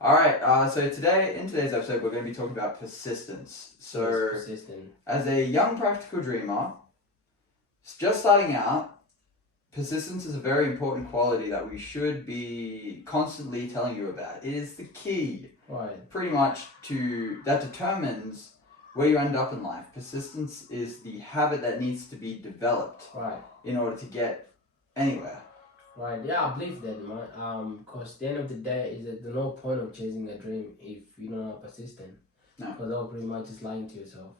All right. So in today's episode, we're going to be talking about persistence. So, Persistent. as a young practical dreamer, just starting out, persistence is a very important quality that we should be constantly telling you about. It is the key, Right. pretty much, that determines where you end up in life. Persistence is the habit that needs to be developed Right. in order to get anywhere. Right. Yeah, I believe that, man. Cause at the end of the day, is that there's no point of chasing a dream if you're not persistent. No. Because that pretty much just lying to yourself.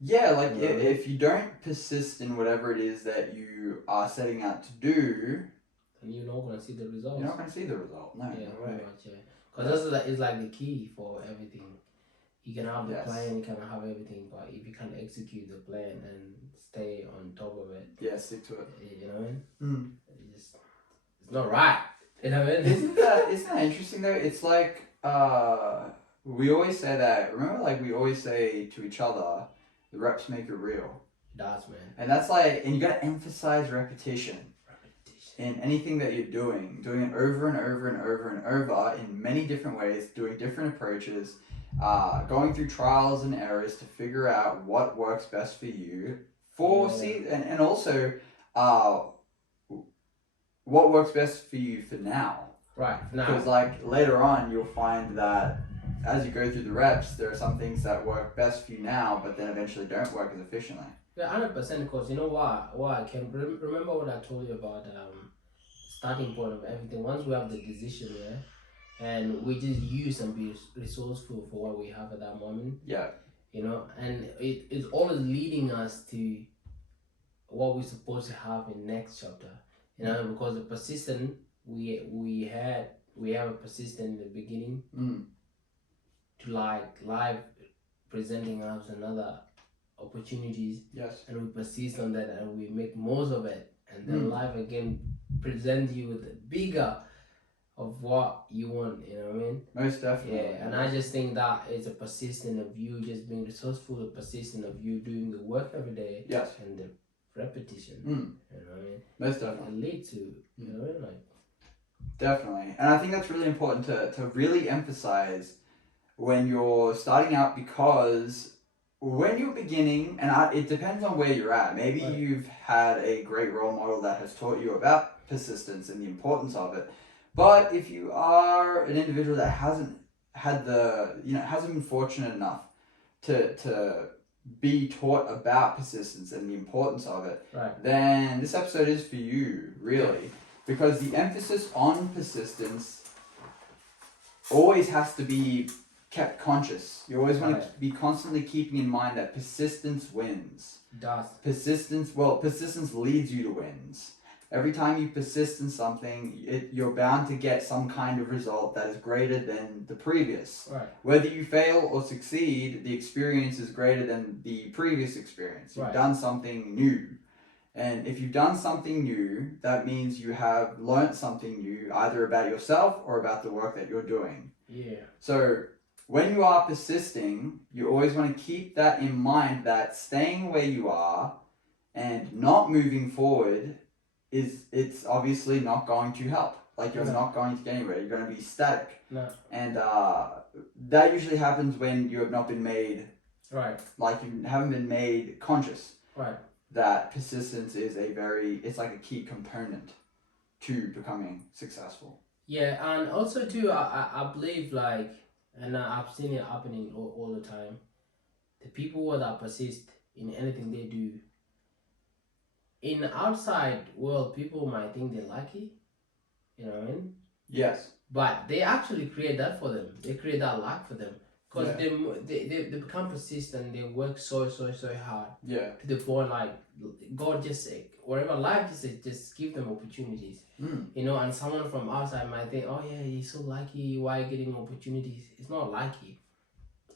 Yeah, like You know what I mean? if you don't persist in whatever it is that you are setting out to do, And you're not gonna see the results. you're not going to see the result. No, Yeah, no pretty way. much. Yeah. Cause that's is like the key for everything. You can have the Yes. plan, you can have everything, but if you can't execute the plan and stay on top of it, Yeah, stick to it. you know what I mean? Mm. It's not right. You know what I mean? Isn't that interesting though? It's like we always say that. Remember, like we always say to each other, the reps make it real. It does, man. And that's like, and you got to emphasize repetition Repetition. in anything that you're doing it over and over and over and over in many different ways, doing different approaches, going through trials and errors to figure out what works best for you. And also what works best for you for now. Right. Now. Because like later on, you'll find that as you go through the reps, there are some things that work best for you now, but then eventually don't work as efficiently. Yeah, 100%. Because you know why? Why I can remember what I told you about starting point of everything. Once we have the decision, yeah, and we just use and be resourceful for what we have at that moment. Yeah. You know, and it's always leading us to what we're supposed to have in next chapter. You know, because the persistent we have a persistent in the beginning to like life presenting us another opportunities. Yes. And we persist on that and we make most of it, and then life again presents you with a bigger of what you want. You know what I mean? Most definitely. Yeah, and I just think that is a persistent of you just being resourceful, a persistent of you doing the work every day. Yes. And the repetition. You know what I mean? Most definitely. And lead to, you know what I mean? Like, definitely. And I think that's really important to really emphasize when you're starting out, because when you're beginning, and it depends on where you're at. Maybe right. You've had a great role model that has taught you about persistence and the importance of it. But if you are an individual that hasn't been fortunate enough to be taught about persistence and the importance of it, right. Then this episode is for you, really. Because the emphasis on persistence always has to be kept conscious. You always want to be constantly keeping in mind that persistence wins. Does. Persistence leads you to wins. Every time you persist in something, you're bound to get some kind of result that is greater than the previous. Right. Whether you fail or succeed, the experience is greater than the previous experience. You've done something new. And if you've done something new, that means you have learnt something new, either about yourself or about the work that you're doing. Yeah. So when you are persisting, you always want to keep that in mind, that staying where you are and not moving forward it's obviously not going to help. Like you're not going to get anywhere. You're going to be static. No. And that usually happens when you have not been made, right. Like you haven't been made conscious. Right. That persistence is it's like a key component to becoming successful. Yeah, and also too, I believe like, and I've seen it happening all the time. The people that persist in anything they do, in the outside world, people might think they're lucky. You know what I mean? Yes. But they actually create that for them. They create that luck for them. Because they become persistent, they work so hard. Yeah. To the point like God just whatever life just give them opportunities. You know, and someone from outside might think, oh yeah, he's so lucky, why getting opportunities? It's not lucky.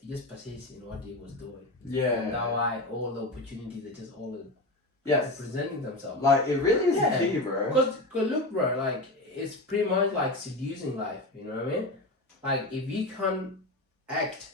He just persists in what he was doing. Yeah. And that's why all the opportunities are just all presenting themselves. Like it really is the key, bro. Because look, bro, like it's pretty much like seducing life. You know what I mean? Like if you can't act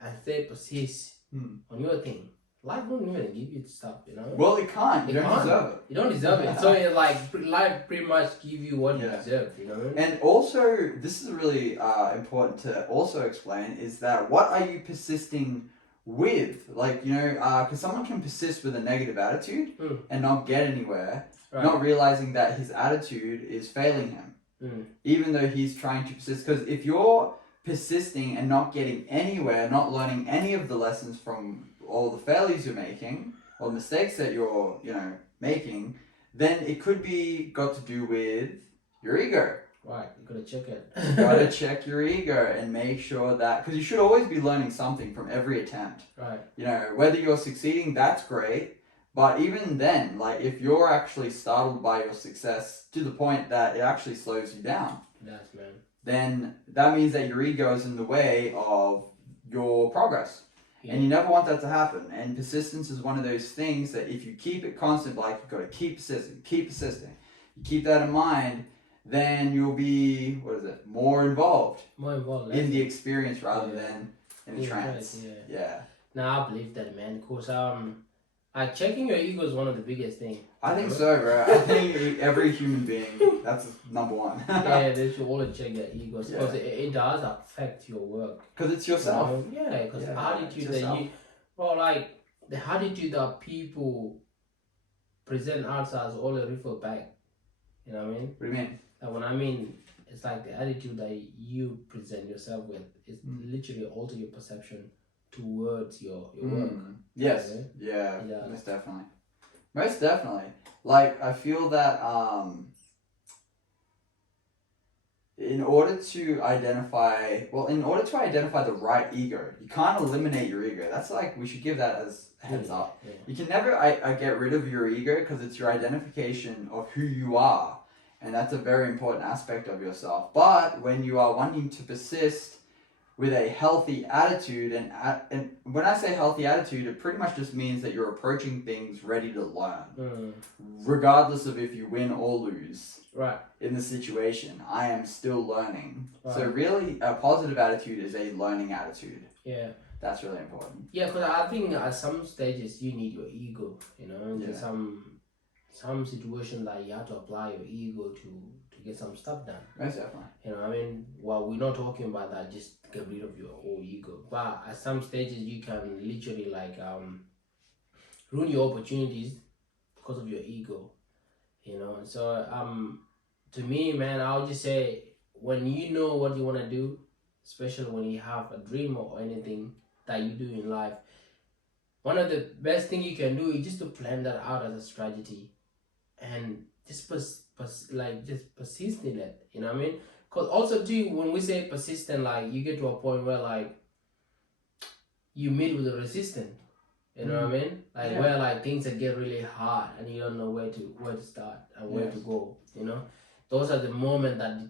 and stay persist on your thing, life won't even give you stuff, you know. Well, it can't. You It don't can't. deserve it. You don't deserve it. So it, like life pretty much give you what you Yeah. deserve, you know. And also, this is really important to also explain is that what are you persisting with? Like, you know, because someone can persist with a negative attitude and not get anywhere, not realizing that his attitude is failing him, even though he's trying to persist. Because if you're persisting and not getting anywhere, not learning any of the lessons from all the failures you're making or mistakes that you're, you know, making, then it could be got to do with your ego. Right, you gotta check it. You gotta check your ego and make sure that, because you should always be learning something from every attempt. Right. You know, whether you're succeeding, that's great. But even then, like if you're actually startled by your success to the point that it actually slows you down, That's man. then that means that your ego is in the way of your progress. Yeah. And you never want that to happen. And persistence is one of those things that if you keep it constant, like you've got to keep persisting, you keep that in mind, then you'll be, more involved in the experience rather than in the trance. Yeah. Now I believe that, man, because like checking your ego is one of the biggest things. I think so, bro. I think every human being, that's number one. Yeah, they should always check their egos because it does affect your work. Because it's yourself. You know? Yeah, because the attitude that like the attitude that people present outside only refer back. You know what I mean? What do you mean? Like when I mean, it's like the attitude that you present yourself with. It's literally alter your perception towards your work. Yes. Yeah. Most definitely. Most definitely. Like I feel that in order to identify the right ego, you can't eliminate your ego. That's like, we should give that as a heads up. Yeah. You can never get rid of your ego because it's your identification of who you are. And that's a very important aspect of yourself. But when you are wanting to persist with a healthy attitude, and when I say healthy attitude, it pretty much just means that you're approaching things ready to learn. Regardless of if you win or lose in the situation, I am still learning. So really, a positive attitude is a learning attitude. Yeah. That's really important. Yeah, because I think at some stages you need your ego, you know, in some situation that you have to apply your ego to get some stuff done. Most definitely. You know, I mean, well, we're not talking about that, just get rid of your whole ego. But at some stages you can literally like ruin your opportunities because of your ego. You know, and so to me, man, I would just say when you know what you want to do, especially when you have a dream or anything that you do in life, one of the best thing you can do is just to plan that out as a strategy and just persist in it, you know what I mean? Because also too, when we say persistent, like you get to a point where like you meet with a resistance, you know what I mean? Like where like things that get really hard and you don't know where to start and where to go, you know? Those are the moments that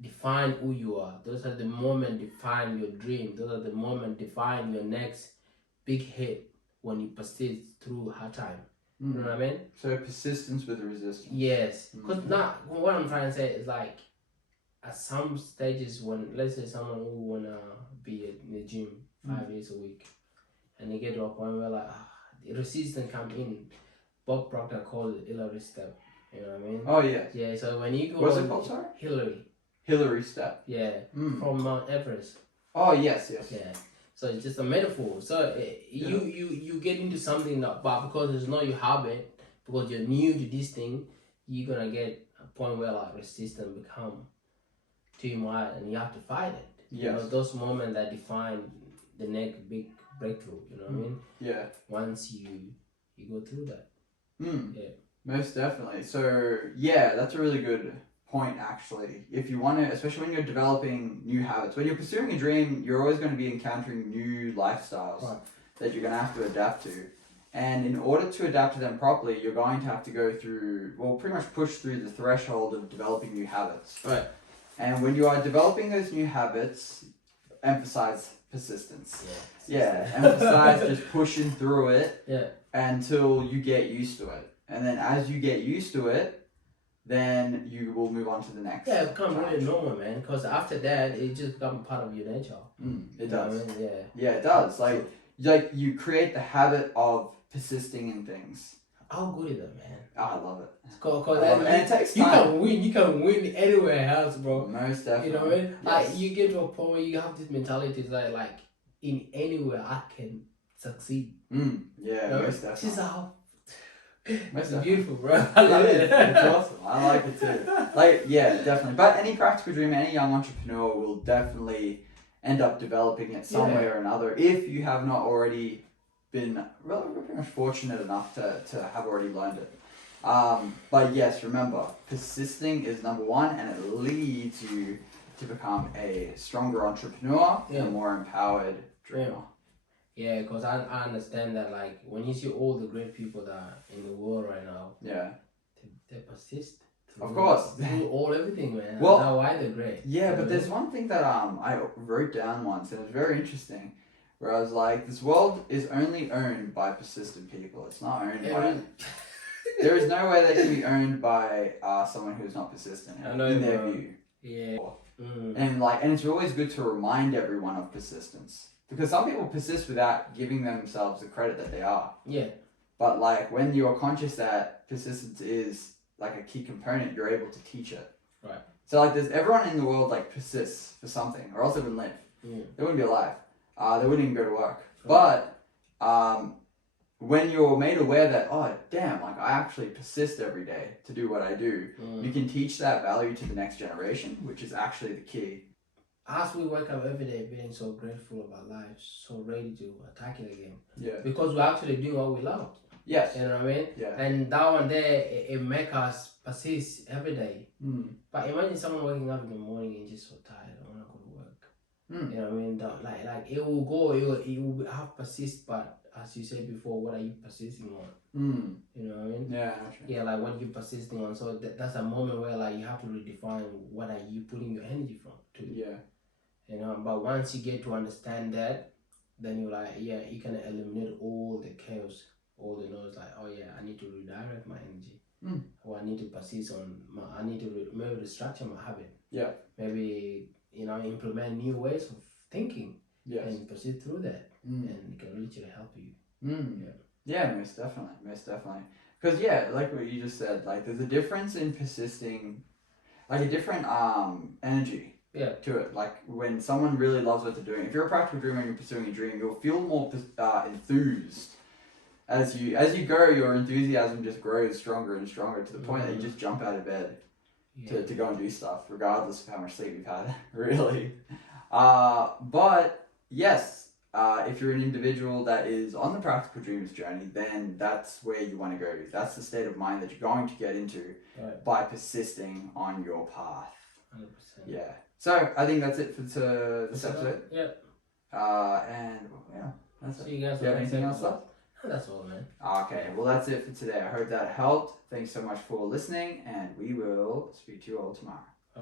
define who you are. Those are the moments define your dream. Those are the moments define your next big hit when you persist through hard time. You know what I mean? So persistence with resistance. Yes. Because what I'm trying to say is like at some stages when, let's say someone who wanna be in the gym 5 days a week and they get to a point where like the resistance come in. Bob Proctor called it Hillary step. You know what I mean? Oh yes. Yeah, so when you go What's it called, sorry? Hillary step. Yeah. From Mount Everest. Oh yes. Yeah. So it's just a metaphor. So you get into something that, but because it's not your habit, because you're new to this thing, you're gonna get a point where like resistance become too much, and you have to fight it. Yes. You know, those moments that define the next big breakthrough. You know what I mean? Yeah. Once you go through that. Yeah. Most definitely. So yeah, that's a really good point actually. If you want to, especially when you're developing new habits, when you're pursuing a dream, you're always going to be encountering new lifestyles that you're going to have to adapt to. And in order to adapt to them properly, you're going to have to go through, well, pretty much push through the threshold of developing new habits. Right. And when you are developing those new habits, emphasize persistence. Emphasize just pushing through it until you get used to it. And then as you get used to it, then you will move on to the next. Yeah, it becomes really normal, man. Because after that, it just becomes part of your nature. It does. I mean? Yeah, it does. Like like you create the habit of persisting in things. How good is that, man? Oh, I love it. Cause And it takes you time. can win. You can win anywhere else, bro. Most definitely. You know what I mean? Yes. Like you get to a point where you have this mentality that like in anywhere I can succeed. Yeah, You know? most definitely. This is how. Most It's definitely. beautiful, bro. I love it. It's awesome. I like it too. Like, yeah, definitely. But any practical dreamer, any young entrepreneur will definitely end up developing it some way or another if you have not already been really pretty much fortunate enough to have already learned it. But yes, remember, persisting is number one, and it leads you to become a stronger entrepreneur and a more empowered dreamer. Yeah, because I understand that, like, when you see all the great people that are in the world right now, they persist. Of course. Through everything, man. Well, that's why they're great. Yeah, but there's one thing that I wrote down once, and it was very interesting, where I was like, this world is only owned by persistent people. It's not owned by... There is no way that can be owned by someone who is not persistent in their view. Yeah. And it's always good to remind everyone of persistence. Because some people persist without giving themselves the credit that they are. Yeah. But like when you are conscious that persistence is like a key component, you're able to teach it. Right. So like there's everyone in the world like persists for something, or else they wouldn't live. They wouldn't be alive. They wouldn't even go to work. Right. But when you're made aware that, oh damn, like I actually persist every day to do what I do, you can teach that value to the next generation, which is actually the key. As we wake up every day being so grateful about life, so ready to attack it again. Yeah. Because we're actually doing what we love. Yes. You know what I mean? Yeah. And that one there, it make us persist every day. But imagine someone waking up in the morning and just so tired, I want to go to work. You know what I mean? Like it will go, it will have persist, but as you said before, what are you persisting on? You know what I mean? Yeah. Yeah, like what you persisting on. So that's a moment where like you have to redefine what are you putting your energy from to. Yeah. You know, but once you get to understand that, then you're like, yeah, you can eliminate all the chaos, all the noise. Like, oh yeah, I need to redirect my energy, or I need to persist on I need to maybe restructure my habit. Yeah. Maybe implement new ways of thinking. Yes. And persist through that, and it can literally help you. Yeah, most definitely. Because like what you just said, like there's a difference in persisting, like a different energy. To it. Like when someone really loves what they're doing. If you're a practical dreamer and you're pursuing a dream, you'll feel more enthused. As you go, your enthusiasm just grows stronger and stronger to the point that you just jump out of bed to go and do stuff, regardless of how much sleep you've had. Really. But yes, if you're an individual that is on the practical dreamers journey, then that's where you want to go. That's the state of mind that you're going to get into by persisting on your path. 100%. Yeah. So I think that's it for this episode. Yep. And that's it. See you guys. Do you have anything else left? No, that's all, man. Okay. Well, that's it for today. I hope that helped. Thanks so much for listening, and we will speak to you all tomorrow.